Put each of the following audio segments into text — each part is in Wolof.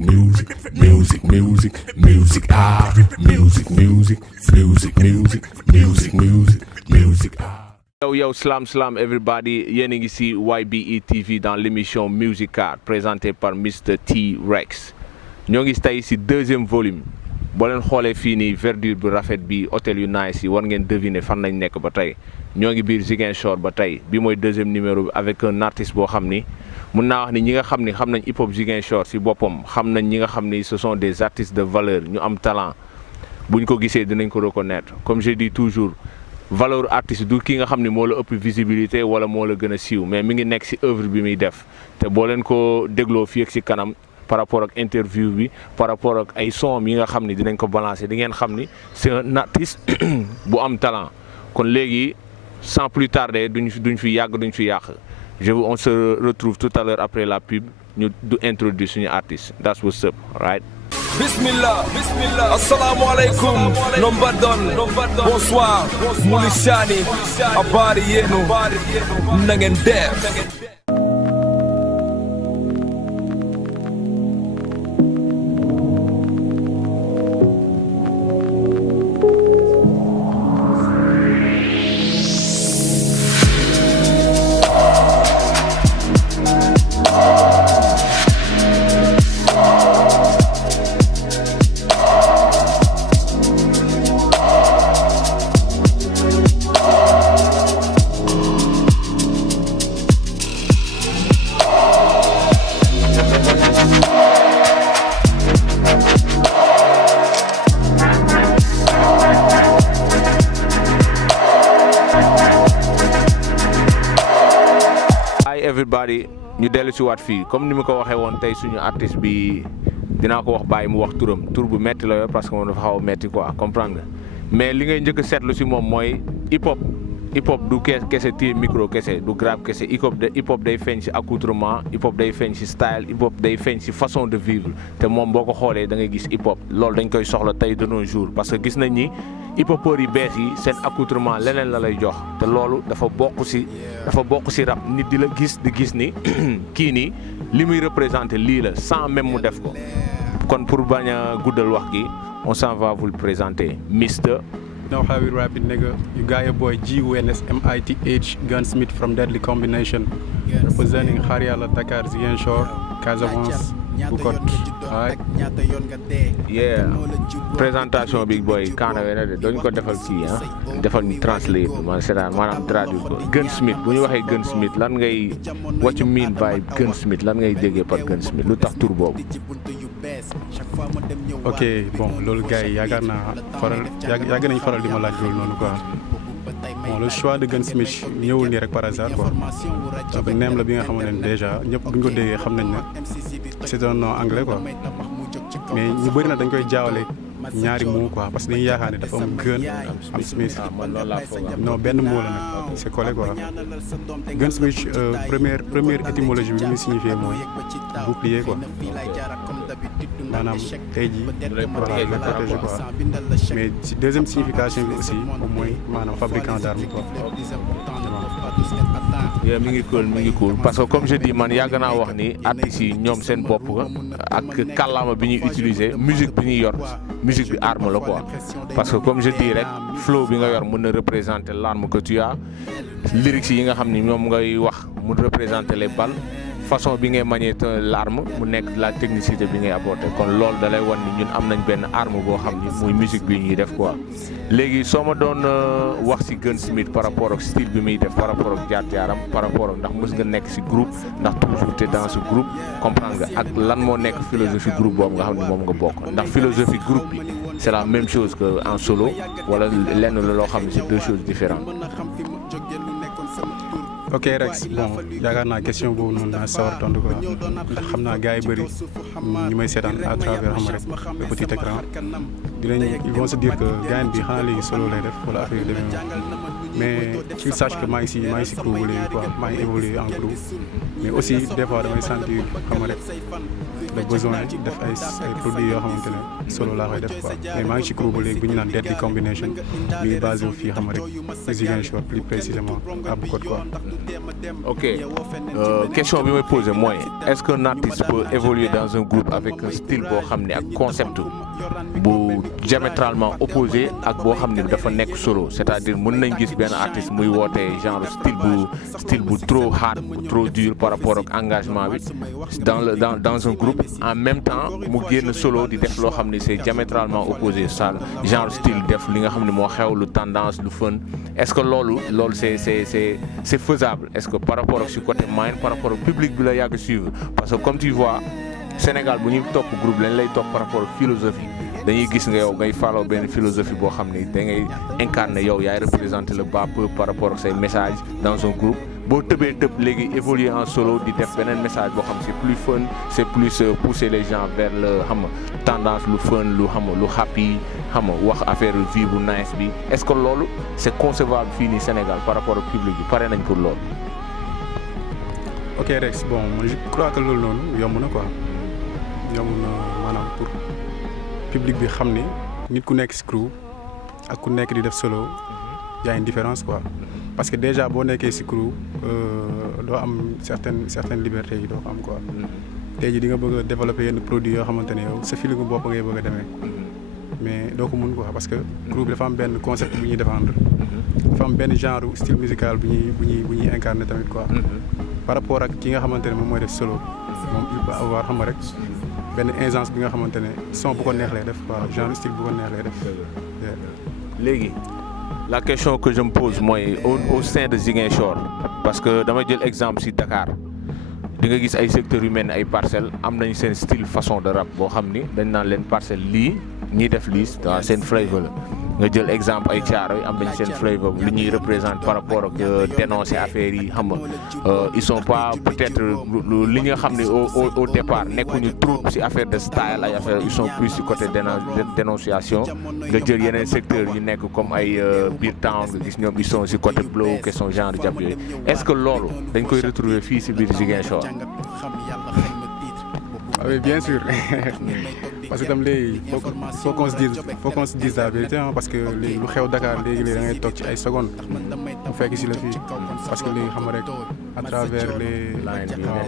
music, art. Yo, slam everybody, yéen a ngi ci YBE TV dans l'émission Music Art présentée par Mr T-Rex. ñoo ngi tey ci deuxième volume boo leen xoolee fii nii verdure bu rafet bi hôtel yu nice yi war ngeen deviner fan lañ nekk ba tey ñoo ngi biir Ziguinchor ba tey bi mooy deuxième numéro bi avec un artiste boo xam ni mun naa wax ni ñi nga xam ni xam nañ hip hop Ziguinchor ci boppam xam nañ ñi nga xam ni ce sont des artistes de valeur ñu am talent buñ ko gisee dinañ ko reconnaître comme je dis toujours valeur artiste du ki nga xam ni moo la ëpp visibilité wala moo la gën a siiw mais mi ngi nekk ci œuvre bi muy def te boo leen ko dégloo fii ak ci kanam par rapport ak interview bi par rapport ak ay son yi nga xam ni dinañ ko balancer di ngeen xam ni c'est un artiste bu am talent kon léegi sans plus tarder duñ fi yàgg duñ fi yàq on se retrouve tout à l'heure après la pub ñu du introduire suñu artiste that's what's up right. Bismillah, assalamu alaikum, nombadon, bonsoir, mulishani, habari yenu, na ngeen def. Everybody ñu dellu si waat fii comme ni ma ko waxee woon tey suñu artiste bi dinaa ko wax bàyyi mu wax turam tur bu metti la yor parce que moom dafa xaw a metti quoi comprendre nga mais li ngay njëkk a seetlu si moom mooy hip hop du kese téye micro kese du grave kese hip hop day feeñ si accoutrement hip hop day feeñ si style hip hop day feeñ si façon de vivre te moom boo ko xoolee da ngay gis hip hop loolu dañ koy soxla tey de nos jours parce que gis nañ ni hip hopeurs yi bees yi seen accoutrement leneen la lay jox te loolu dafa bokk si rap nit di la gis ni kii nii li muy représenté lii la sans même mu def ko kon pour bañ a guddal wax gi on s'en va vous le présenter Mr. Know how we rap it, nigga. You got your boy GUNSMITH Gunsmith from Deadly Combination, representing Hariala, Dakar, Ziguinchor, Casamance, Bukot. Alright. Yeah. Présentation big boy kaana wena de dañ ko defal kii defal ñu translate man c'est-à-dire maanaam traduire ko Gunsmith bu ñu waxee Gunsmith lan ngay what you mean by Gunsmith lan ngay déggee par Gunsmith lu tax tur boobu. Ok bon loolu gars yi yàgg nañ faral di ma laaj loolu noonu quoi bon le choix de Gunsmith ñëwul nii rek par hasard quoi donc neem la bi nga xamante ne déjà ñëpp bu ñu ko déggee xam nañ ne c'est un nom anglais quoi mais ñu bëri na dañ koy jaawale ñaari mots quoi parce que dañuy yaakaar ne dafa am gun am Smith non benn mot la nag c'est collé quoi Gunsmith première étymologie bi muy signifié mooy bouclier quoi maanaam tey jii voilà le protéger quoi mais si deuxième signification bi aussi moom mooy maanaam fabricant d'armes quoi. Yeah, mi ngi cool parce que comme je dis man yàgg naa wax ni artistes yi ñoom seen bopp ak kàllaama bi ñuy utiliser musique bi ñuy yor musique bi arme la quoi parce que comme je dis rek flow bi nga yor mën na représenter l'arme que tu as lyrics yi nga xam ni ñoom ngay wax mu représenter les balles façon bi ngay manier l'arme mu nekk la technicité bi ngay apporter kon loolu da lay wan ni ñun am nañ benn arme boo xam ni muy musique bi ñuy def quoi léegi soo ma doon wax ci Gunsmith par rapport ak style bi muy def par rapport ak jaar-jaaram par rapport ak ndax mës nga nekk ci groupe ndax toujours te dans ce groupe comprendre nga ak lan moo nekk philosophie groupe boobu nga xam ne moom nga bokk ndax philosophie groupe bi c'est la même chose que en solo wala lenn la loo xam ne c'est deux choses différentes. Ok Rex bon yaakaar naa question boobu noonu naa sawar tontu quoi ndax xam naa gars yi bëri ñu may seetaan à travers xam rek le petit écran ils vont se dire que gars bi xanaa léegi solo lay def wala affaire yu demee noonu mais qu'ils sachent que maa ngi si crew ba léegi quoi maa ngi évoluer en crew mais aussi des fois damay sentir xam rek le besoin def ay produits yoo xamante ne solo laa koy def quoi mais maa ngi ci crew ba léegi bu ñu naan Deadly Combination mi ngi basé wu fii xam nga rek Ziguinchor plus précisément à Boucotte quoi. Ok question bi may posé mooy est-ce qu'un artiste peut évoluer dans un groupe avec un style boo xam ne ak concept bu diamétralement opposé ak boo xam ne dafa nekk solo c'est-à-dire mën nañ gis benn artiste muy woote genre style bu trop hard trop dur par rapport ak engagement bi dans un groupe en même temps mu génn solo di def loo xam ne c'est diamétralement opposé ça genre style def li nga xam ne moo xew lu tendance lu fun est-ce que loolu c'est faisable est-ce que par rapport ak si côté mind par rapport au public bi la yàgg suivre parce que comme tu vois Sénégal bu ñuy topp groupe lañ lay topp par rapport ak philosophie dañuy gis nga yow ngay follow benn philosophie boo xam ne da ngay incarner yow yaay représenter le bas peuple par rapport ak say messages dans un groupe boo tëbee léegi évoluer en solo di def beneen message boo xam c'est plus fun c'est plus pousser les gens vers le xam nga tendance lu fun lu xam nga lu happy xam nga wax affaire vie bu nice bi est-ce que loolu c'est concevable fii nii Sénégal par rapport au public bi pare nañ pour loolu. ok Rex bon je crois que loolu noonu yomb na quoi yomb na maanaam pour public bi xam ni nit ku nekk ci crew ak ku nekk di def solo y a une différence quoi parce que déjà boo nekkee ci crew doo am certaines libertés yi doo ko am quoi tey jii di nga bëgg a développer yenn produits yoo xamante ne yow sa feeling bopp ngay bëgg a demee mais doo ko mun quoi parce que crew bi dafa am benn concept bu ñuy défendre dafa am benn genre style musical bu ñuy incarner tamit quoi par rapport ak ki nga xamante ne moom mooy def solo moom il peut avoir xam nga rek benn aisance bi nga xamante ne son bu ko neex lay def quoi genre style bu ko neex lay def. léegi la question que je me pose mooy au sein de Ziguinchor parce que dama jël exemple ci Dakar di nga gis ay secteurs yu mel ni ay Parcelles am nañ seen style façon de rap boo xam ni dañ naan leen Parcelles lii ñiy def lii seen flavor la. nga jël exemple ay Thiaroye am nañ seen flavor li ñuy représente par rapport ak dénoncer affaires yi xam nga ils sont pas peut-être li nga xam ne au départ nekkuñu trop ci affaire de style ay affaire ils sont plus ci côté dénonciation nga jël yeneen secteurs yu nekk comme ay Beer Town nga gis ñoom ils sont ci côté blow question genre jàpp yooyu est-ce que loolu dañ koy retrouver fii ci biir Ziguinchor. Oui, bien sûr. Parce que tam léegi faut qu'on se dise la vérité parce que léegi lu xew Dakar léegi da ngay toog ci ay secondes mu fekk si la fii parce que léegi xam nga rek à travers les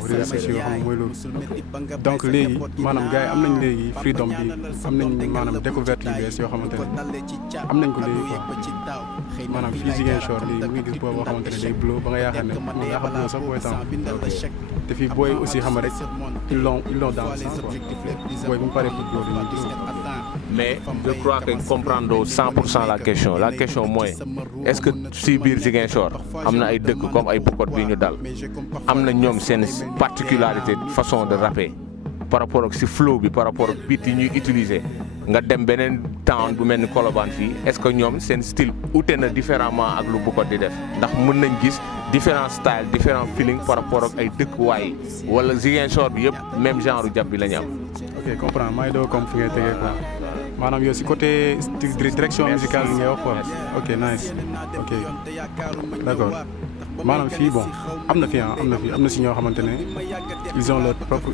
réseaux sociaux xam nga mooy loolu donc léegi maanaam gars yi am nañ léegi freedom bi am nañ maanaam découverte yu bees yoo xamante ne am nañ ko léegi quoi maanaam fii Ziguinchor léegi mu ngi gis boo xamante ne day blow ba nga yaakaar ne moom yaa xam blow sax booy temps te fii booy aussi xam nga rek ils l'ont dans le sens quoi booy bu mu paree pour blow dañuy gis. mais je crois que comprendre 100% la question mooy est-ce que si biir Ziguinchor am na ay dëkk comme ay Boucotte bii ñu dal am na ñoom seen particularité façon de rapper par rapport ak si flow bi par rapport ak beat yi ñuy utiliser nga dem beneen town bu mel ni Colobane fii est-ce que ñoom seen style ute na différemment ak lu Boucotte di def ndax mën nañ gis différents styles différents feelings par rapport ak ay dëkkuwaay wala Ziguinchor bi yëpp même genre jàpp bi la ñu am. ok comprendre maa ngi doon comme fi ngay tegee quoi maanaam yow si côté direction musicale bi ngay wax quoi ok nice ok d'accord maanaam fii bon am na fi si ñoo xamante ne ils ont leur propre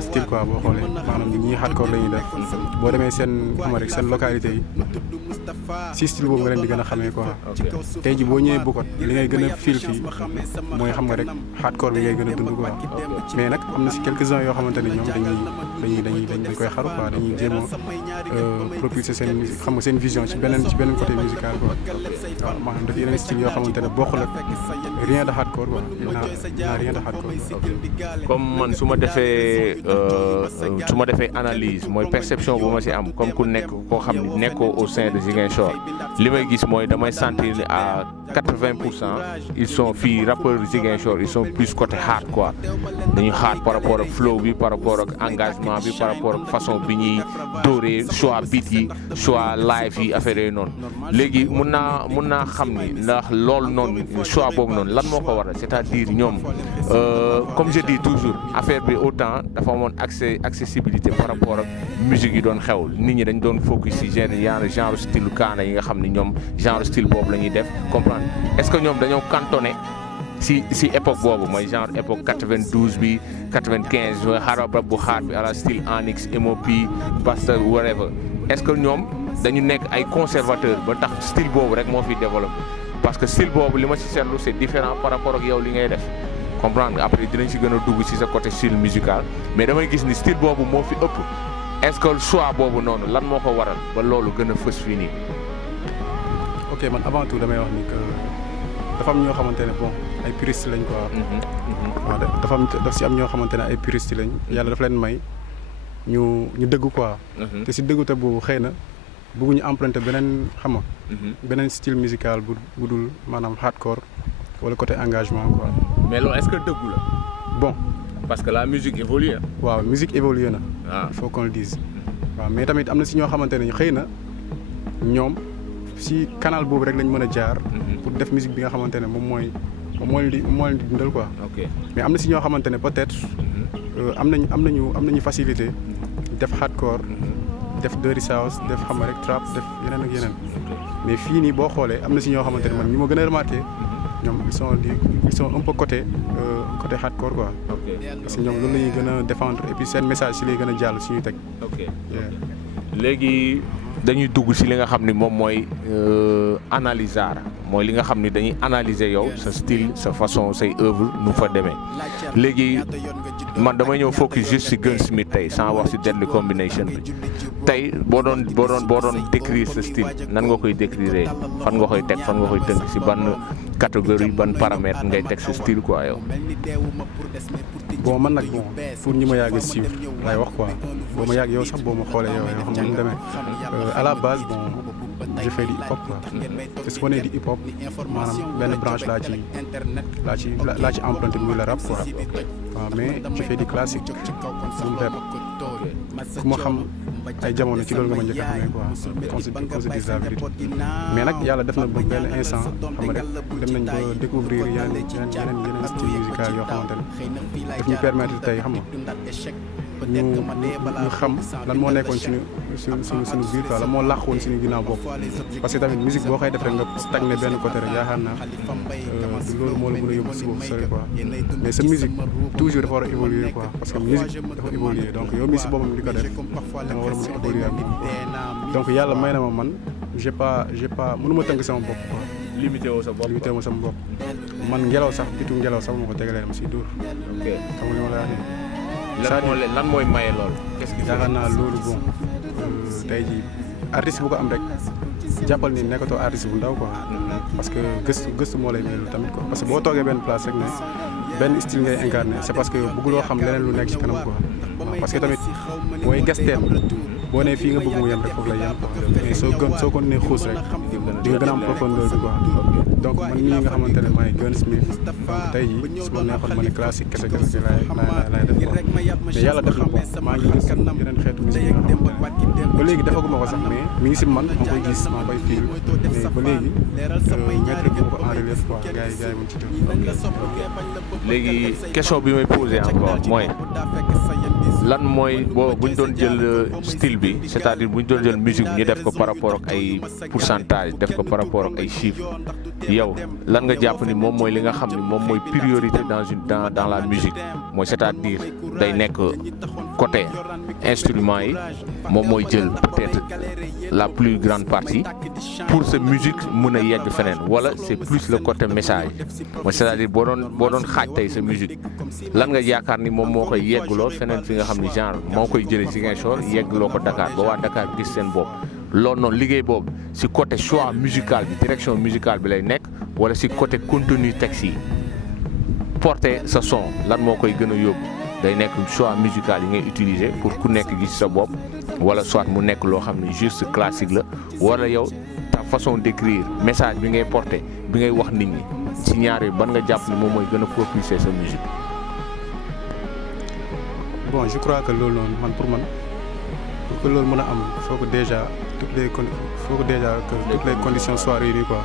style quoi boo xoolee maanaam ñii hardcore la ñuy def boo demee seen xam nga rek seen localité yi si style boobu nga leen di gën a xamee quoi tey ji boo ñëwee Boucotte li ngay gën a fil fii mooy xam nga rek hardcore bi ngay gën a dund quoi mais nag am na si quelques-uns yoo xamante ne ñoom dañ koy xaru quoi dañuy jéem a propulser seen xam nga seen vision ci beneen côté musical quoi waaw maanaam daf yeneen style yoo xamante ne bokkul ak rien de hardcore quoi n'a rien de hardcore. comme man su ma defee analyse mooy perception bu ma ci am comme ku nekk koo xam ne nekkoo au sein de Ziguinchor li may gis mooy damay sentir ni à 80% ils sont fii rappeurs Ziguinchor ils sont plus côté hard quoi dañuy hard par rapport ak flow bi par rapport ak engagement bi par rapport ak façon bi ñuy dóoree choix beat yi choix live yi affaire yooyu noonu léegi mun naa xam ni ndax loolu noonu choix boobu noonu lan moo ko waral c'est-à-dire ñoom comme je dis toujours affaire bi autant dafa amoon accessibilité par rapport ak musique yi doon xew nit ñi dañ doon focus ci genre style kaana yi nga xam ni ñoom genre style boobu la ñuy def comprendre est-ce que ñoom dañoo cantonné si époque boobu mooy genre époque 92 bi 95 hard rap bu hard bi à la style Onyx MOP Basta whatever est-ce que ñoom dañu nekk ay conservateur ba tax style boobu rek moo fi développé parce que style boobu li ma si seetlu c'est différent par rapport ak yow li ngay def comprendre nga après dinañ si gën a dugg si sa côté style musical mais damay gis ni style boobu moo fi ëpp est-ce que choix boobu noonu lan moo ko waral ba loolu gën a fës fii nii. ok man avant tout damay wax ni que dafa am ñoo xamante ne bon ay puristes lañ quoi. waaw daf si am ñoo xamante ne ay puristes lañ yàlla daf leen may ñu dëgg quoi. te si dëggute boobu xëy na bëgguñu emprunter beneen xam nga. beneen style musical bu dul maanaam hardcore wala côté engagement quoi. mais loolu est-ce que dëggu la. bon parce que la musique évolue. waaw musique évolue na. il faut qu'on le dise. waaw mais tamit am na si ñoo xamante ne xëy na ñoom si canal boobu rek lañ mën a jaar. pour def musique bi nga xamante ne moom mooy li dundal quoi. mais am na si ñoo xamante ne peut-être am nañu facilité def hardcore. def dirty south def xam rek trap def yeneen ak yeneen. mais fii nii boo xoolee am na si ñoo xamante ne man ñi ma gën a remarqué ñoom ils sont un peu côté hardcore quoi. parce que ñoom loolu la ñuy gën a défendre et puis seen message si lay gën a jàll suñuy teg. léegi dañuy dugg si li nga xam ni moom mooy analysar mooy li nga xam ni dañuy analyser yow sa style sa façon say œuvre nu fa demee léegi man damay ñëw focus juste si Gunsmith tey sans wax si Deadly Combination bi tey boo doon décrire sa style nan nga koy décrire fan nga koy teg fan nga koy tënk si ban catégorie ban paramètre ngay teg sa style quoi yow. bon man nag bon pour ñi ma yàgg suivre laay wax quoi boo ma yàgg yow sax boo ma xoolee yow xam nga nu mu demee à la base bon je fais du hip hop quoi te su ma nee di hip hop maanaam benn branche laa ci emprunté muy la rap quoi waaw mais je fais du classique bu mu rap ku ma xam ay jamono ci loolu nga ma njëkk a xamee quoi qu'on se dise la vérité mais nag yàlla def na ba benn instant xam nga rek dem nañ ba découvrir yeneen style musical yoo xamante ne daf ñu permettre tey xam nga ñu xam lan moo nekkoon suñu biir quoi lan moo làqoon suñu ginnaaw bopp parce que tamit musique boo koy def rek nga stagné benn côté rek yaakaar naa loolu moo la mën a yóbbu si boobu sori quoi mais sa musique toujours dafa war a évoluer quoi parce que musique dafa évoluer donc yow mi si boppam di ko def da nga war a mën a évoluer ak donc yàlla may na ma man j'ai pas mënu ma tënk sama bopp quoi. limité woo sa bopp man ngelaw sax bitu ngelaw sax ma ko tegalee dama siy dóor. ok xam nga li ma la wax nii. lan mooy maye loolu. yaakaar naa loolu bon tey jii artiste bu ko am rek jàppal ni nekkatoo artiste bu ndaw quoi. parce que gëstu moo lay mel tamit quoi parce que boo toogee benn place rek ne benn style ngay incarné c'est parce que bëgguloo xam leneen lu nekk ci kanam quoi. parce que tamit booy gasteem boo nee fii nga bëgg mu yem rek foofu lay yem quoi mais soo ko nee xuus rek di nga gën a am profondeur bi quoi. donc man mii nga xamante ne maay Gunsmith tey jii su ma neexoon ma ne classique kese bi laay def quoi mais yàlla def na bon maa ngi gis yeneen xeetu musique yi nga xamante ne ba léegi defaguma ko sax mais mi ngi si man maa koy gis maa koy fiil mais ba léegi mettre gu ma ko en relief quoi gars yi mu ci jël. léegi question bi may posé encore mooy lan mooy bu ñu doon jël style bi c'est-à-dire bu ñu doon jël musique ñu def ko par rapport ak ay pourcentage def ko par rapport ak ay chiffres yow lan nga jàpp ni moom mooy li nga xam ni moom mooy priorité dans la musique mooy c'est-à-dire day nekk côté instrument yi moom mooy jël peut-être la plus grande partie pour sa musique mën a yegg feneen wala c'est plus le côté message mooy c'est-à-dire boo doon xaaj tey sa musique lan nga yaakaar ni moom moo koy yeggloo feneen fi nga xam ni genre moo koy jëlee Ziguinchor yeggloo ko Dakar ba waa Dakar gis seen bopp loolu noonu liggéey boobu ci côté choix musical bi direction musicale bi lay nekk wala ci côté contenu texte yi porter sa son lan moo koy gën a yóbbu day nekk choix musical yi ngay utiliser pour ku nekk gis sa bopp wala soit mu nekk loo xam ne juste classique la wala yow ta façon d'écrire message bi ngay porter bi ngay wax nit ñi ci ñaar yi ban nga jàpp ni moom mooy gën a propulser sa musique. bon je crois que loolu noonu man pour que loolu mën a am il faut que déjà toutes les conditions soient réunies quoi.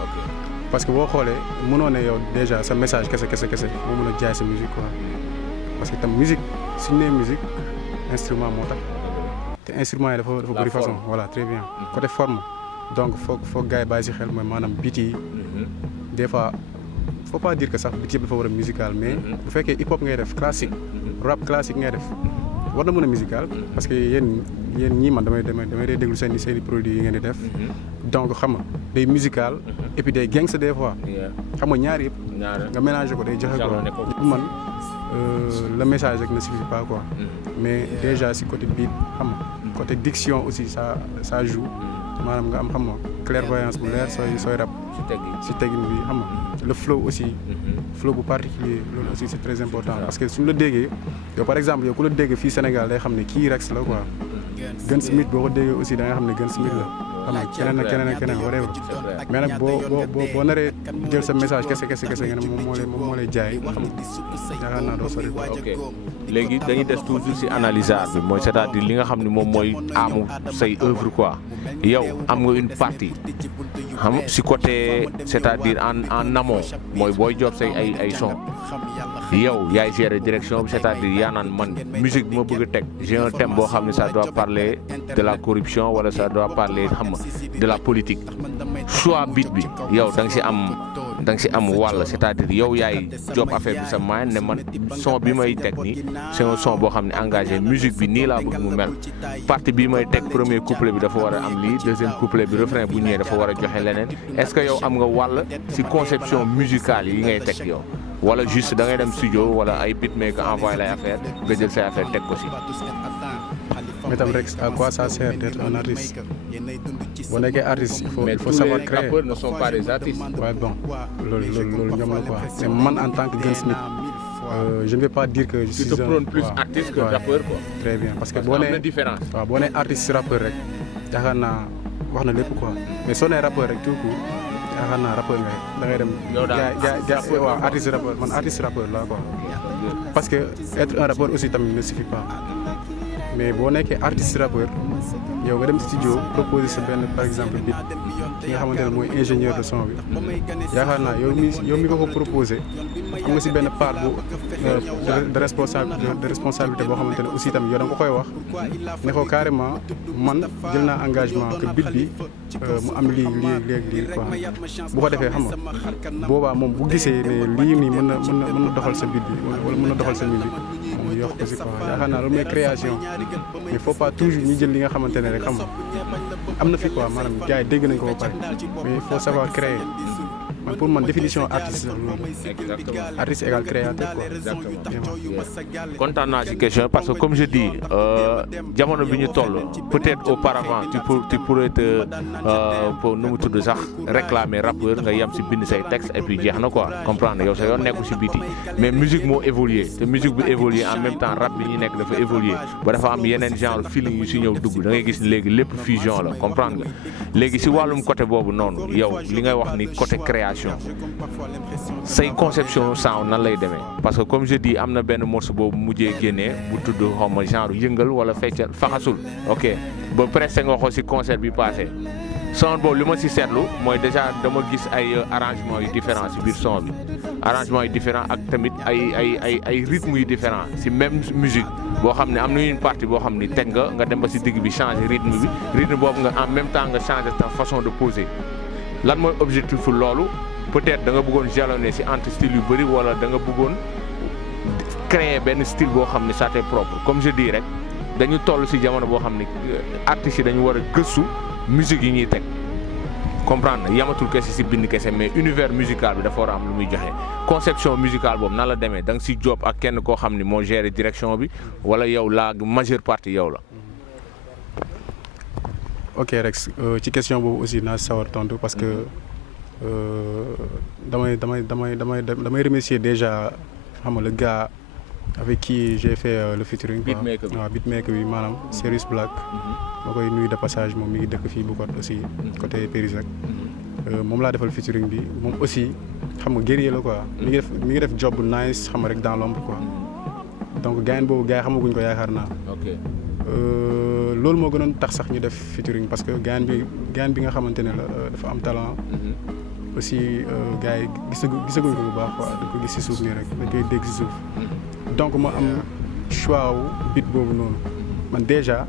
parce que boo xoolee mënoo ne yow déjà sa message kese moo mën a jaay sa musique quoi parce que tam musique suñu nee musique instrument moo tax te instrument yi dafa bëri façon voilà très bien côté forme donc foog gars yi bàyyi si xel mooy maanaam beat yi des fois faut pas dire que sax beat yëpp dafa war a musical mais bu fekkee hip hop ngay def classique rap classique ngay def war na mën a musical parce que yéen ñii man damay day déglu seen i produits yi ngeen di def donc xam nga day musical et puis day gangsta des fois xam nga ñaar yëpp nga mélanger ko day joxe quoi man le message rek ne suffit pas quoi mais déjà si côté beat xam nga côté diction aussi ça joue maanaam nga am xam nga clairvoyance bu leer sooy rap si teggin bi xam nga le flow aussi flow bu particulier loolu aussi c'est très important parce que suñu la déggee yow par exemple yow ku la dégg fii Sénégal day xam ne kii Rex la quoi Gun Smith boo ko déggee aussi da nga xam ne Gun Smith la xam nga keneen ak keneen whatever mais nag boo naree jël sa message kese nga ne moom moo lay jaay xam nga yaakaar naa doo sori quoi. ok léegi dañuy des toujours ci analysar bi mooy c'est-à-dire li nga xam ne moom mooy amu say œuvre quoi yow am nga une partie xam ci côté c'est-à-dire en amont mooy booy job say ay son yow yaay gérer direction bi c'est-à-dire yaa naan man musique bi ma bëgg a teg j'ai un thème boo xam ne ça doit parler de la corruption wala ça doit parler xam nga de la politique choix beat bi yow da nga ci am wàll c'est-à-dire yow yaay job affaire bi sa main ne man son bi may teg nii c'est un son boo xam ne engagé musique bi nii laa bëgg mu mel partie bi may teg premier couplet bi dafa war a am lii deuxième couplet bi refrain bu ñëwee dafa war a joxe leneen est-ce que yow am nga wàll ci conception musicale yi ngay teg yow wala juste da ngay dem studio wala ay beatmaker envoyé lay affaire nga jël say affaire teg ko ci. mais tam Rex à quoi ça sert d'être un artiste boo nekkee artiste il faut savoir créer. mais tous les rappeurs ne sont pas des artistes. Ouais, bon loolu ñoom la quoi mais man en tant que Gun Smith je ne vais pas dire que je suis un. tu te prônes plus artiste que rappeur quoi. très bien parce que boo nee différence. waaw boo nee artiste rappeur rek yaakaar naa wax na lépp quoi mais soo nee rappeur rek tout court yaakaar naa rappeur nga da ngay dem. yow daal waaw artiste rappeur man artiste rappeur la quoi. parce que être un rappeur aussi tamit ne suffit pas mais boo nekkee artiste rappeur yow nga dem studio proposer sa benn par exemple beat ki nga xamante ne mooy ingénieur de son bi yaakaar naa yow mi ko proposé am nga si benn part bu de responsabilité boo xamante ne aussi tamit yow da nga koy wax ne ko carrément man jël naa engagement que beat bi mu am lii quoi bu ko defee xam nga boobaa moom bu gisee ne lii nii mën na doxal sa beat bi wala mën na doxal sa beat bi moom yokk ko si quoi yaakaar naa loolu mooy création mais faut pas toujours ñu jël li nga xamante ne rek xam nga am na fi quoi maanaam gars yi dégg nañ ko ba pare mais il faut savoir créer man pour man définition artiste la loolu artiste égal créateur quoi. exactement kontaan naa ci question parce que comme je dis jamono bi ñu toll peut-être auparavant tu pourrais te pour nu mu tudd sax réclamer rappeur nga yem ci bind say texte et puis jeex na quoi comprendre yow sa yoon nekku ci biti mais musique moo évolué te musique bi évolué en même temps rap bi ñu nekk dafa évolué ba dafa am yeneen genre feeling yu ci ñëw dugg da ngay gis léegi lépp fusion la comprendre nga léegi ci wàllum côté boobu noonu yow li ngay wax ni côté création say conception sound nan lay demee parce que comme je dis am na benn morceau boobu mujjee génnee bu tudd xaw ma genre yëngal wala feccal faxasul ok ba presque nga ko ci concert bi passé son boobu li ma ci seetlu mooy déjà dama gis ay arrangement yu différent ci biir son bi arrangement yu différent ak tamit ay rythme yu différent ci même musique boo xam ne am na une partie boo xam ni teg nga dem ba ci digg bi changer rythme boobu nga en même temps nga changer ta façon de poser lan mooy objectif loolu peut-être da nga bëggoon jalonner ci entre style yu bëri wala da nga bëggoon créer benn style boo xam ni ça t'est propre comme je dis rek dañu toll ci jamono boo xam ni artistes yi dañu war a gëstu musique yi ñuy teg comprendre na yamatul kese ci bind kese mais univers musical bi dafa war a am lu muy joxe conception musicale boobu nan la demee da nga ci job ak kenn koo xam ni moo gérer direction bi wala yow la majeure partie yow la. ok Rex ci question boobu aussi naa sawar tontu parce que damay remercier déjà xam nga le gars avec qui j'ai fait le featuring. beatmaker bi waaw beatmaker bi maanaam Serious Black. ma koy nuyu de passage moom mi ngi dëkk fii bu ko aussi côté Péris rek. moom laa defal featuring bi moom aussi xam nga guerrier la quoi. mi ngi def job bu nice xam nga rek dans l'ombre quoi. donc gars boobu gars yi xamaguñ ko yaakaar naa. ok. loolu moo gënoon tax sax ñu def featuring parce que gaan bi nga xamante ne la dafa am talent. aussi gars yi gisaguñ ko bu baax quoi da ko gis ci suuf nii rek dañ koy dégg ci suuf. donc ma am choix wu beat boobu noonu man déjà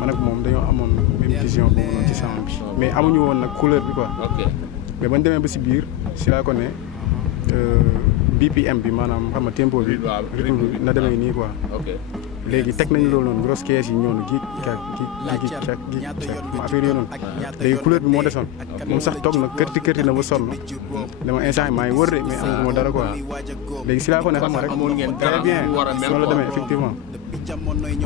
man ak moom dañoo amoon même vision boobu noonu ci sound bi mais amuñu woon nag couleur bi quoi. ok mais bañ demee ba ci biir ci laa ko ne BPM bi maanaam xam nga tempo bi. rythme bi na demee nii quoi. léegi teg nañu loolu noonu grosse caisse yi ñëw na gi ma affaire yooyu noonu léegi couleur bi moo desoon moom sax toog na kërti na ba sonn dama instant yi maa ngi wër de mais amaguma dara quoi léegi si laa ko ne xam nga rek très bien noonu la demee effectivement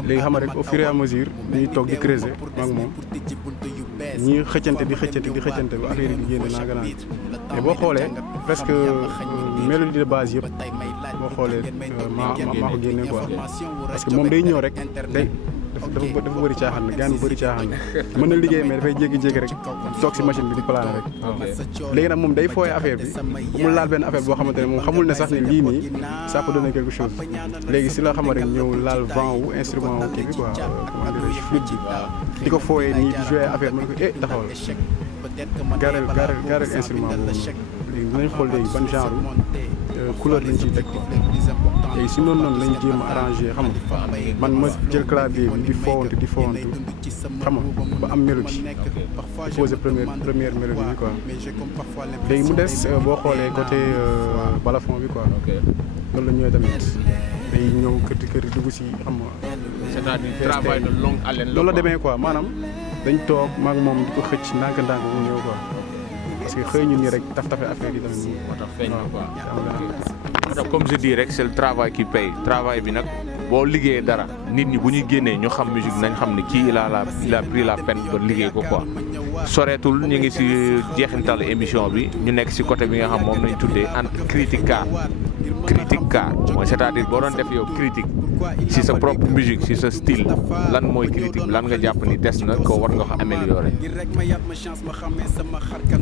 léegi xam nga rek au fur et à mesure dañuy toog di creuser maag moom ñi xëccante di xëccante ba affaire yi di génn naa gannaaw mais boo xoolee presque mélodie de base yëpp boo xoolee maa ko génne quoi parce que moom day ñëw rek day dafa bëri caaxaan na gaan bu bëri caaxaan na mën na liggéey mais dafay jékki-jékki rek toog si machine bi di plané rek léegi nag moom day fooye affaire bi mu laal benn affaire boo xamante ne moom xamul ne sax ne lii nii ça peut donner quelque chose léegi si la xama rek ñëw laal vent wu instrument wu kii bi quoi comment dirais-je flûte bi di ko fooyee nii di jouer affaire mën ko taxawal gaareel instrument boobu léegi dinañ xool léegi ban genre couleur lañ ciy teg léegi si noonu lañ jéem a arrangé xam nga man ma jël clavier bi di foowantu xam nga ba am mélodie posé première mélodie bi quoi léegi mu des boo xoolee côté balafon bi quoi loolu la ñëwee tamit day ñëw kër dugg si xam nga c'est-à-dire travail de longue haleine loolu la demee quoi maanaam dañ toog maag moom di ko xëcc ndànk-ndànk mu ñëw quoi parce que xëy ñu nii rek taf-tafe affaire yi tamit moo tax feeñ na quoi comme je dis rek c'est le travail qui paye travail bi nag boo liggéeyee dara nit ñi bu ñuy génnee ñu xam musique nañ xam ne kii il a pris la peine ba liggéey ko quoi soreetul ñu ngi ci jeexintal émission bi ñu nekk ci côté bi nga xam moom lañ tuddee entre critique car mooy c'est-à-dire boo doon def yow critique ci sa propre musique ci sa style lan mooy critique lan nga jàpp ni des na ko war nga ko améliorer.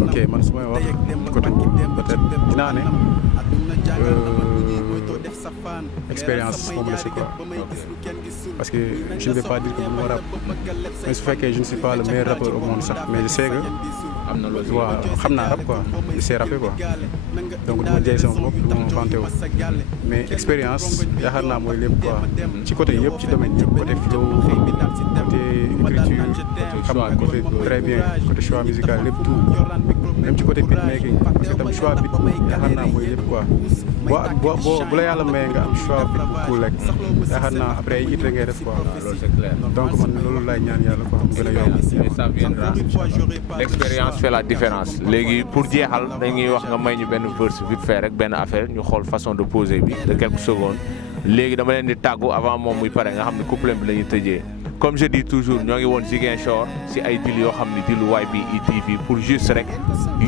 ok man su may wax côté peut-être dinaa ne expérience moom la si quoi parce que je ne vais pas dire que bu ma rap mais su fekkee je ne suis pas le meilleur rappeur au monde sax mais je sais que am na loolu waaw xam naa rap quoi je sais rapper quoi donc du ma jaay sama bopp du ma vanté wu mais expérience yaakaar naa mooy lépp quoi ci côté yëpp ci domaine yëpp côté flow côté écriture xam nga côté très bien côté choix musical lépp tout même ci côté beatmaking parce que tam choix beat yaakaar naa mooy lépp quoi boo bu la yàlla may nga am choix beat bu cool rek yaakaar naa après ay it rek ngay def quoi loolu c'est clair donc man loolu laay ñaan yàlla quoi mu gën a yomb ça viendra l'expérience fait la différence léegi pour jeexal dañuy wax nga may ñu benn verse vite fait rek benn affaire ñu xool façon de poser bi de quelques secondes léegi dama leen di tàggu avant moom muy pare nga xam ne couplet bi la ñuy tëjee comme je dis toujours ñoo ngi woon Ziguinchor si ay dil yoo xam ne dilu YBE TV pour juste rek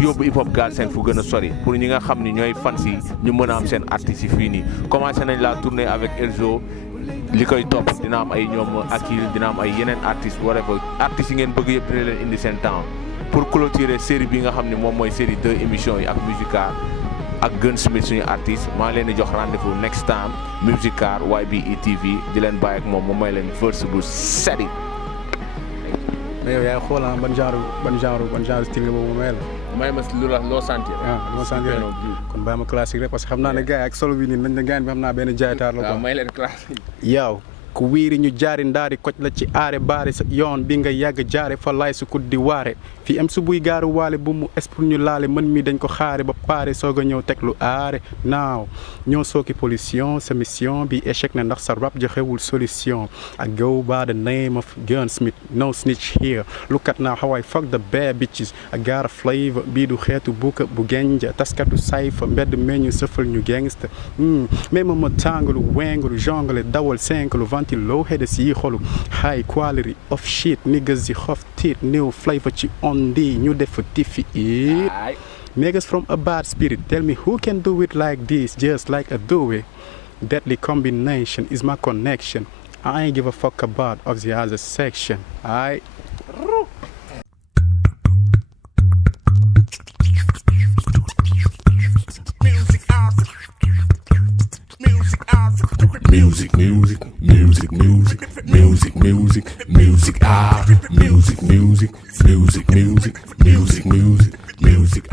yóbbu hip hop Galsen fu gën a sori pour ñi nga xam ni ñooy fans yi ñu mën a am seen artistes yi fii nii commencé nañ la tournée avec Elzo li koy topp dina am ay ñoom Akil dina am ay yeneen artistes whatever artistes yi ngeen bëgg yëpp dina leen indi seen temps pour clôturer série bi nga xam ne moom mooy série 2 émissions yi ak Musicar ak Gunsmith suñu artiste maa leen di jox rendez-vous next time Musicar YBE TV di leen bàyyi ak moom mu may leen verse bu seri. mais yow yaay xool ban genre style boobu may la. may ma lu la loo sentir. loo sentir kon bàyyi ma classique rek parce que xam naa ne gars yi ak solo bi nii nañ ne gars yi xam naa benn jaaytaar la quoi. waaw may leen classique. yow ku wiiri ñu jaari ndaari koj la ci aare baare sa yoon bi nga yàgg jaare fa laay su kut di waare fii am su buy gaaru waale bu mu esprit ñu laale mën mi dañ ko xaare ba paare soog a ñëw teg lu aare naaw ñoo sooki pollution sa mission bi échec na ndax sa rap joxewul solution I go by the name of Gunsmith no snitch here look at now how I fuck the bad bitches I got a flavor bii du xeetu buka bu genja taskatu sayfa mbedd meñu sëfal ñu gangsta mais ma tàngalu wengalu jongale dawal cinqlu low head si xolu high quality of shit niggas yi xof tiit new flavor ci on di ñu def tifi it niggas from a bad spirit tell me who can do it like this just like I do it deadly combination is my connection I ain't give a fuck about of the other section aight Music, music, music, music, music, music, music, music, music, music, music, music, music, music, music,